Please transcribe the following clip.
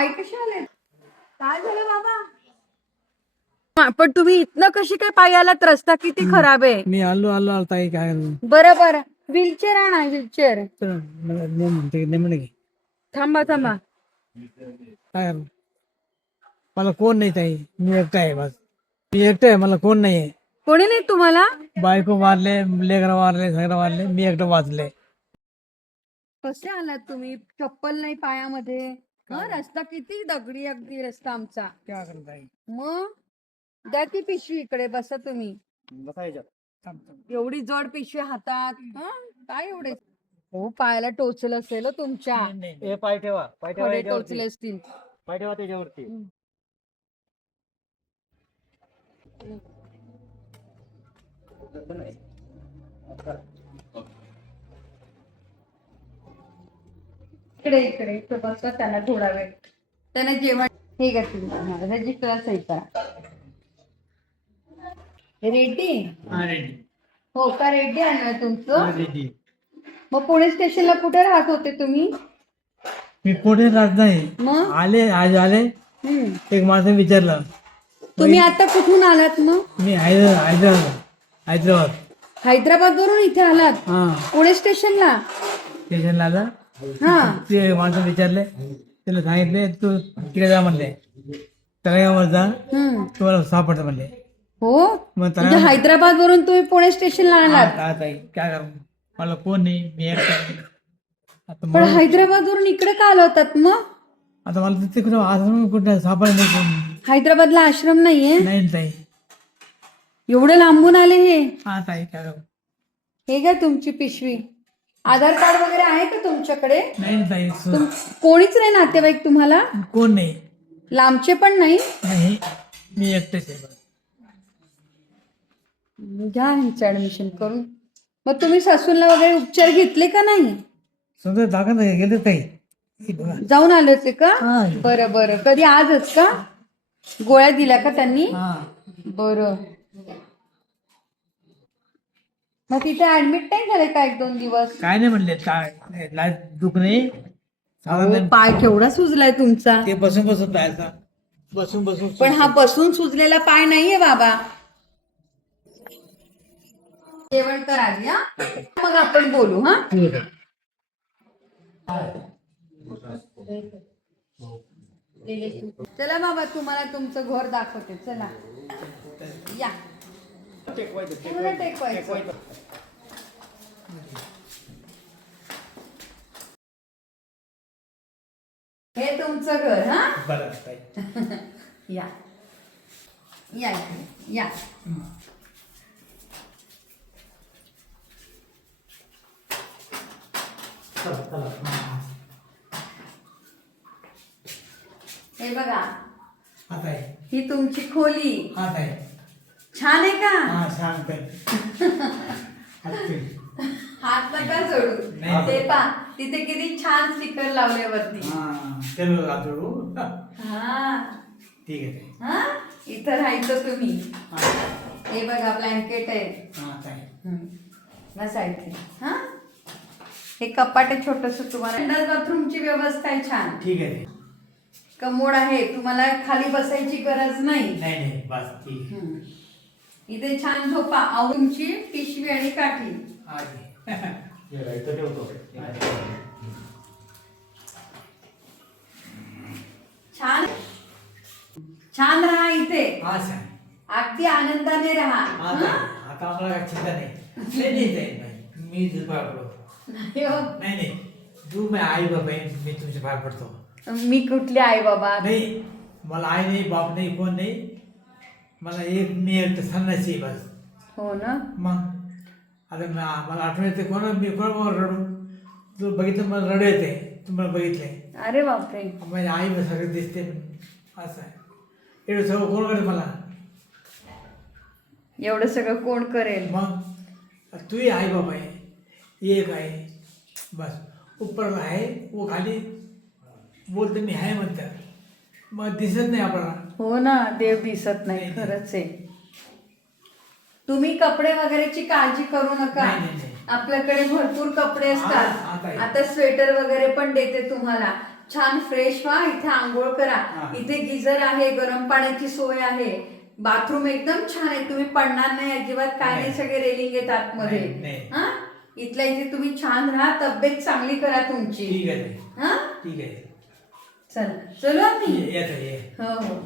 पाय कसे आले? काय झालं बाबा? पण तुम्ही इथनं कशी काय पाय आलात? रस्ता किती खराब आहे. मी आलो आलो आलो ताई काय? बरं बरं व्हीलचेअर आणा व्हीलचेअर. म्हणते. थांबा थांबा. काय? मला कोण नाही ताई. मी एकटा आहे बस. मी एकटा आहे मला कोण नाही आहे कोणी नाही तुम्हाला? बायको मारले लेकरं मारले सगळं मारले मी एकटं वाचले. कसे आलात तुम्ही? चप्पल नाही पायामध्ये. हं, रस्ता किती दगडी अगदी रस्ता आमचा. काय करत ताई मग? द्या ती पिशवी इकडे बसा तुम्ही. थांब, थांब. एवढी जड पिशवी हातात हं? काय एवढे? हो पायाला टोचलं असेल हं तुमच्या. नाही, नाही, नाही. हे पाय ठेवा. पाय ठेवा याच्यावरती. टोचले असतील. पाय ठेवा त्याच्यावरती. इकडे इकडे इकडे त्यांना थोडा वेळ त्यांना जेवण हे का तुम्ही रजिस्टर सही करा रेड्डी? हा, रेडी. हो का रेड्डी आणलं तुमचं. मग पुणे स्टेशनला कुठे राहत होते तुम्ही? मी पुढे राहत नाही. मग? आले आज आले. हम्म. एक माणसं विचारलं. तुम्ही आता कुठून आलात मग? मी हैदर हैदराबाद हैदराबाद हैदराबाद वरून इथे आलात? हा. पुणे स्टेशनला? स्टेशनला आला. ते माणसं विचारले त्याला सांगितले तू तिकडे जा म्हणले. तळेगाववर जा. तुम्हाला सापडतं म्हणले. हो? मग म्हणजे तळेगाव हैदराबाद वरून तुम्ही पुणे स्टेशनला काय ताई? काय करू? मला कोण नाही मी एकटा आहे. आता पण मला हैदराबाद वरून इकडे का आला होतात मग? आता मला तिथे कुठं आश्रम कुठं सापडलं नाही कोण. हैदराबादला आश्रम नाहीये? नाही ना ताई. एवढे लांबून आले हे. हा ताई काय करू? हे घ्या तुमची पिशवी. आधार कार्ड वगैरे आहे का तुमच्याकडे? नाही तुम- कोणीच नाही नातेवाईक तुम्हाला? कोण नाही. लांबचे पण नाही? नाही मी एकटेच आहे. घ्या ह्यांचं ऍडमिशन करून. मग तुम्ही सासूला वगैरे उपचार घेतले का नाही? समजा दाखल गेले हे बघा जाऊन आले होते का? हा. बरं बरं. कधी आजच का? गोळ्या दिल्या का त्यांनी? हा. बरं. मग तिथे ऍडमिट नाही झाले का एक दोन दिवस? काय नाही म्हणले काय लाज दुख नाही. साधारण पाय केवढा सुजलाय तुमचा. ते बसून बसून जायचा बसून बसून पण हा बसून सुजलेला पाय नाहीये बाबा. जेवण करा आधी, हा? मग आपण बोलू हा? चला बाबा तुम्हाला तुमचं घर दाखवते. चला. या. पूर्ण टेकवायचं हे तुमचं घर हा? बरं ताई. या. या या. हे बघा. हा ताई. ही तुमची खोली. हा ताई. छान आहे का? हा हात नका जोडू. नाही. ते पा तिथे किती छान स्टिकर लावले वरती हा चलो हात जोडू. ठीक आहे हा? इथं राहायचं तुम्ही. हा. हे बघा ब्लँकेट आहे. हा हम्म. बसायचे हा? हे कपाट आहे छोटस तुम्हाला. संडास बाथरूमची व्यवस्था आहे छान. ठीक आहे. कमोड आहे. तुम्हाला खाली बसायची गरज नाही. नाही नाही. बस ठीक आहे. हम्म. इथे छान झोपा अहो, तुमची पिशवी आणि काठी. हा. हे छान. छान राहा इथे. हा सांग अगदी आनंदाने राहा. हा हं? आता आम्हाला चिंता नाही. नाही नाही ताई नाही. मी तुझे पाय पडतो नाही हो. नाही नाही. तू मी आई बाबा आहे मी तुमचे पाय पडतो. मी कुठली आई बाबा? नाही मला आई नाही बाप नाही कोण नाही. मला एक मी एक संन्यासी बस. हो ना? मग? आता म- मला आठवण येते कोण? मी कोण मग रडू. तू बघितलं मला रडू येते. तुम्हाला बघितलंय. अरे बापरे. माझी आई सगळं दिसते. असं आहे. एवढं सगळं कोण करेल मला? एवढं सगळं कोण करेल? मग? तूही आई बाबा आहे. एक आहे. बस. ऊपर आहे. वो खाली बोलते मी आहे म्हणतात. मग दिसत नाही आपल्याला. हो ना देव दिसत नाही. खरंच आहे. तुम्ही कपडे वगैरेची काळजी करू नका. नाही, नाही, नाही. आपल्याकडे भरपूर कपडे हा, आता असतात आहे. आता स्वेटर वगैरे पण देते तुम्हाला. छान फ्रेश व्हा इथे आंघोळ करा. हा. इथे गिझर आहे गरम पाण्याची सोय आहे. बाथरूम एकदम छान आहे. तुम्ही पडणार नाही अजिबात काय नाही नाही. सगळे रेलिंग आहेत आतमध्ये. नाही. हा? इथल्या इथे तुम्ही छान राहा तब्येत चांगली करा तुमची. ठीक आहे. ताई. हा? ठीक आहे. चल. चलो आम्ही? ये- येतो ये. हो हो.